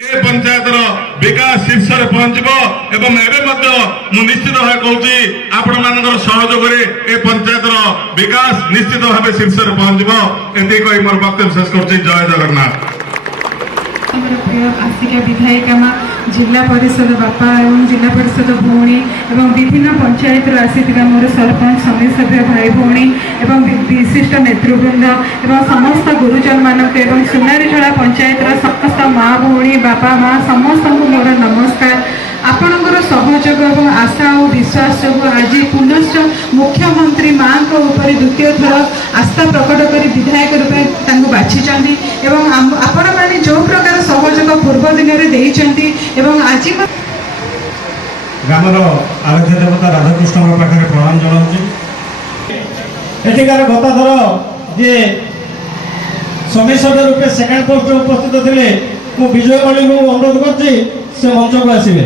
ए पंचायतर विकास शीर्ष पहुंचब एवं निश्चित भाव कहूँ आपण मान सहयोग ए पंचायतर विकास निश्चित भाव शीर्ष पहुंचब एति कही मोर वक्तव्य शेष कर जय जगन्नाथ। प्रिय आसिका विधायिका माँ जिला परिषद बापा एवं जिला परिषद भौणी एवं विभिन्न पंचायत आसी मोर सरपंच समिति सभ्य भाई भौणी एवं विशिष्ट नेतृवृंद एवं समस्त गुरुजन मानक एवं सुनारीझला पंचायत समस्त माँ भौणी बापा माँ समस्त मोर नमस्कार। आपणकर सहयोग और आशा और विश्वास जो आज पुनश्च मुख्यमंत्री माँ द्वितीय थर आस्था प्रकट कर विधायक रूपे बाछी आपण मैंने जो प्रकार सहयोग पूर्व दिन में आज ग्रामर आराध्य देवता राधाकृष्ण पाखे प्रणाम जनाऊँ। एठिकार गत थर जे समिति रूपे सेकेंड पोस्ट उपस्थित थे मु विजय कली को अनुरोध करছি से मंच को आसवे।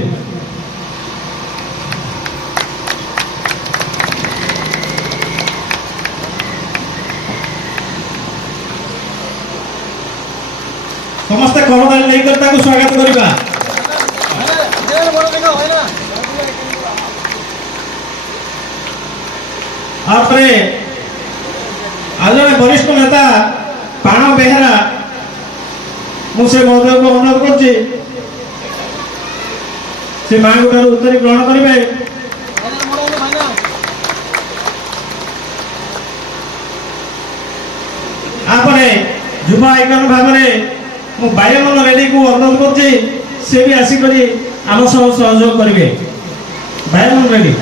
समस्ते करताली लेकर स्वागत करवा। आज जड़े वरिष्ठ नेता पाण बेहरा मुझे महोदय को अनुरोध कर माँ ठार उत्तरी ग्रहण करेंगे। युवा आइकन भाव में बायमन रेड्डी को अनुरोध कर भी आसिक आम सब सहयोग करेंगे। बायमन रेड्डी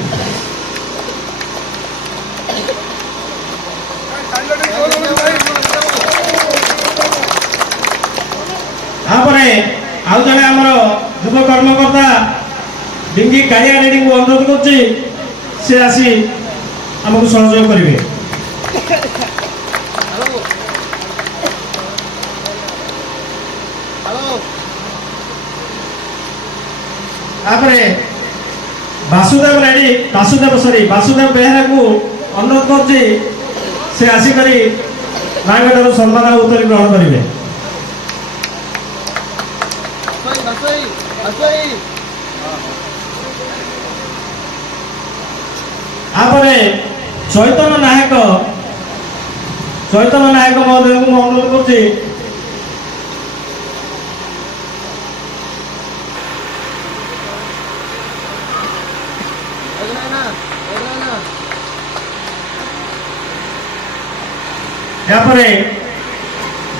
आउ जड़े आमर युव कर्मकर्ता डिंगी कालिया रेड्डी को अनुरोध कर आसी आमको सहयोग करेंगे। वासुदेव बेहरा को अनुरोध कर आसिक माँ सम्मान उत्तर ग्रहण करेंगे। चैतन्य नायक महोदय को अनुरोध कर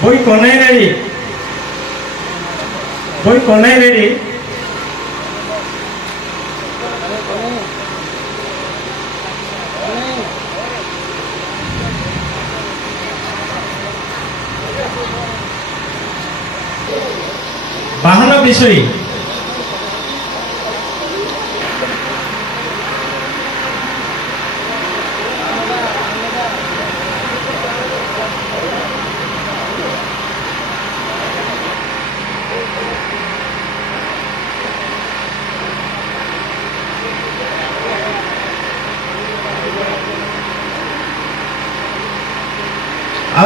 बोई कन्हई रेड्डी बाहन विषय